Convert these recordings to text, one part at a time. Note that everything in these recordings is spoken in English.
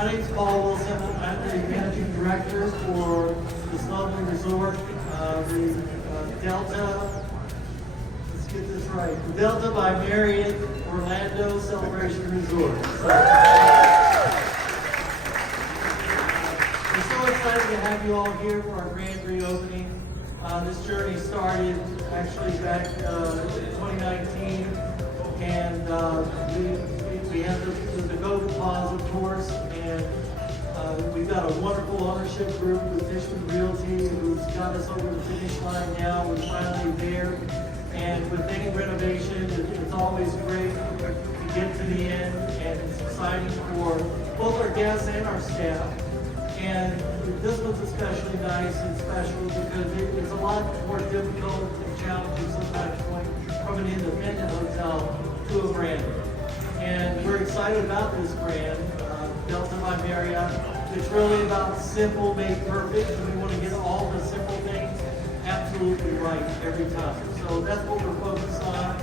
My name is Paul Wilson. I'm the managing director for this lovely resort, the Delta. Let's get this right. The Delta by Marriott Orlando Celebration Resort. We're so excited to have you all here for our grand reopening. This journey started actually back in 2019, and we had the COVID pause, of course, and we've got a wonderful ownership group with Fishman Realty who's got us over the finish line now. We're finally there, and with any renovation, it's always great to get to the end, and it's exciting for both our guests and our staff. And this one's especially nice and special because it's a lot more difficult and challenging sometimes going from an independent hotel to a brand. And we're excited about this brand, Delta by Marriott. It's really about simple made perfect, and we want to get all the simple things absolutely right every time. So that's what we're focused on.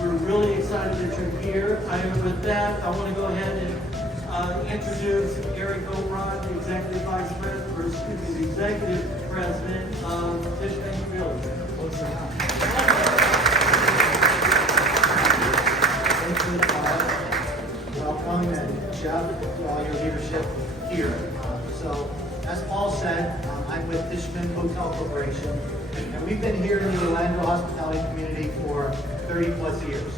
We're really excited that you're here. With that, I want to go ahead and introduce Eric O'Brien, the Executive Vice President, or excuse me, the Executive President of Fishman Realty. Thank you, welcome, and Jeff, for all your leadership here. So, as Paul said, I'm with Fishman Hotel Corporation, and we've been here in the Orlando hospitality community for 30 plus years.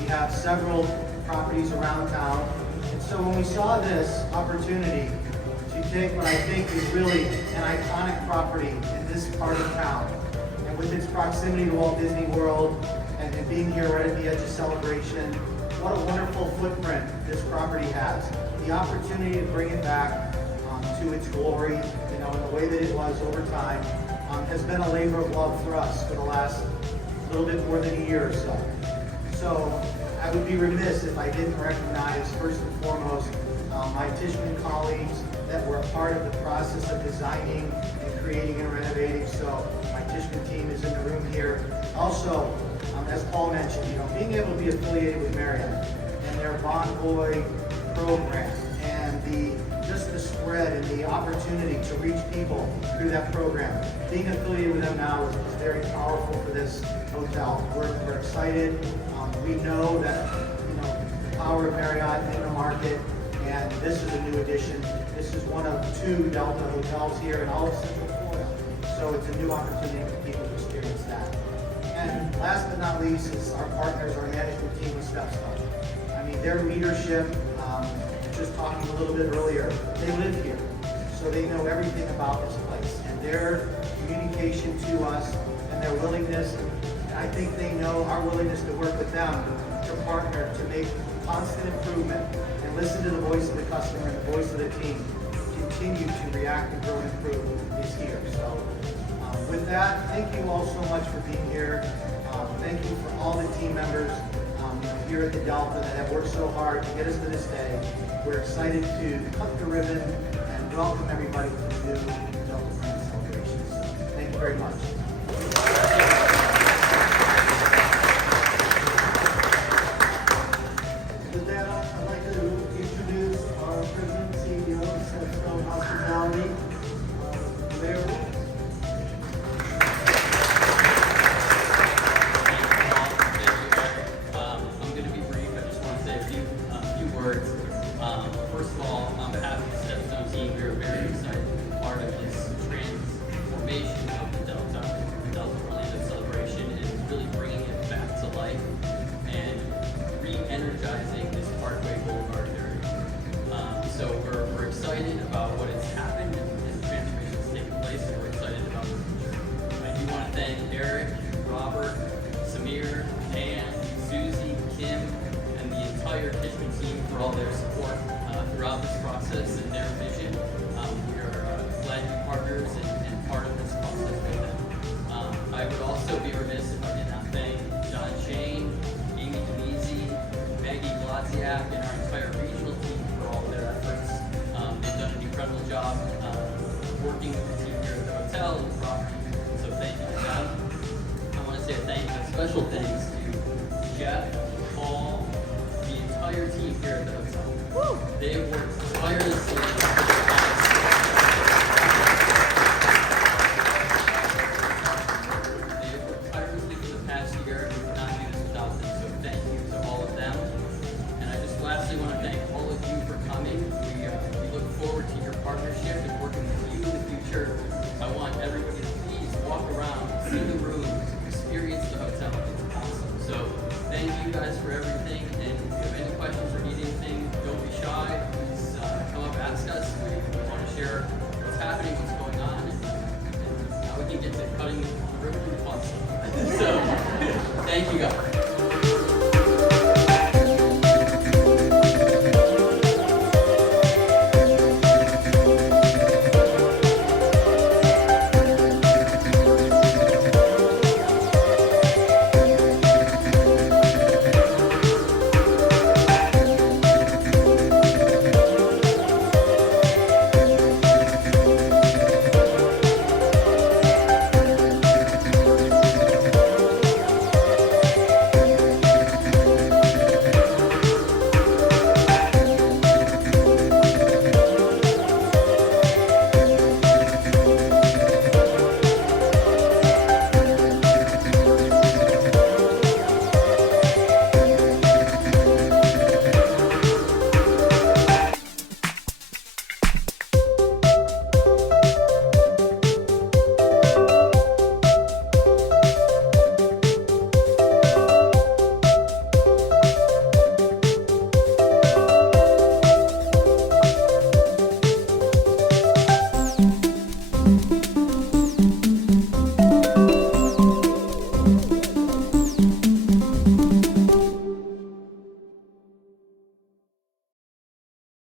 We have several properties around town. And so when we saw this opportunity to take what I think is really an iconic property in this part of town, and with its proximity to Walt Disney World, and being here right at the edge of Celebration, what a wonderful footprint this property has. The opportunity to bring it back to its glory, in the way that it was over time, has been a labor of love for us for the last little bit more than a year or so. So I would be remiss if I didn't recognize, first and foremost, my Tishman colleagues that were a part of the process of designing and creating and renovating. So my Tishman team is in the room here. Also, as Paul mentioned, being able to be affiliated with Marriott and their Bonvoy program, and just the spread and the opportunity to reach people through that program. Being affiliated with them now is very powerful for this hotel. We're excited. We know that the power of Marriott in the market, and this is a new addition. This is one of 2 Delta hotels here in all of Central Florida. So it's a new opportunity for people to experience that. And last but not least is our partners, our management team with Stepstone. I mean, their leadership, just talking a little bit earlier, they live here. So they know everything about this place. And their communication to us and their willingness, and I think they know our willingness to work with them, to partner, to make constant improvement, and listen to the voice of the customer and the voice of the team, continue to react and grow and improve is here. So with that, thank you all so much for being here. Thank you for all the team members here at the Delta that have worked so hard to get us to this day. We're excited to cut the ribbon and welcome everybody to the new Delta Brand celebrations. Thank you very much. With that, I'd like to introduce our President and CEO of Stepstone Hospitality, Mayor. First of all, on behalf of the Stepstone team, we are very excited to be part of this transformation of the Delta Orlando celebration, and really bringing it back to life and re-energizing this Parkway Boulevard area. So we're excited about what has happened and the transformation that's taken place, and we're excited about the future. I do want to thank Eric, Robert, Samir, Dan, Susie, Kim, and the entire Fishman team for all their support throughout this process and their vision. We are glad to be partners and part of this process with them. I would also be remiss if I did not thank John Shane, Amy Denisi, Maggie Glaziak, and our entire regional team for all their efforts. They've done an incredible job working with the team here at the hotel and the property. So thank you to them. I want to say special thanks to Jeff, Paul, the entire team here at the hotel. Woo! They have worked tirelessly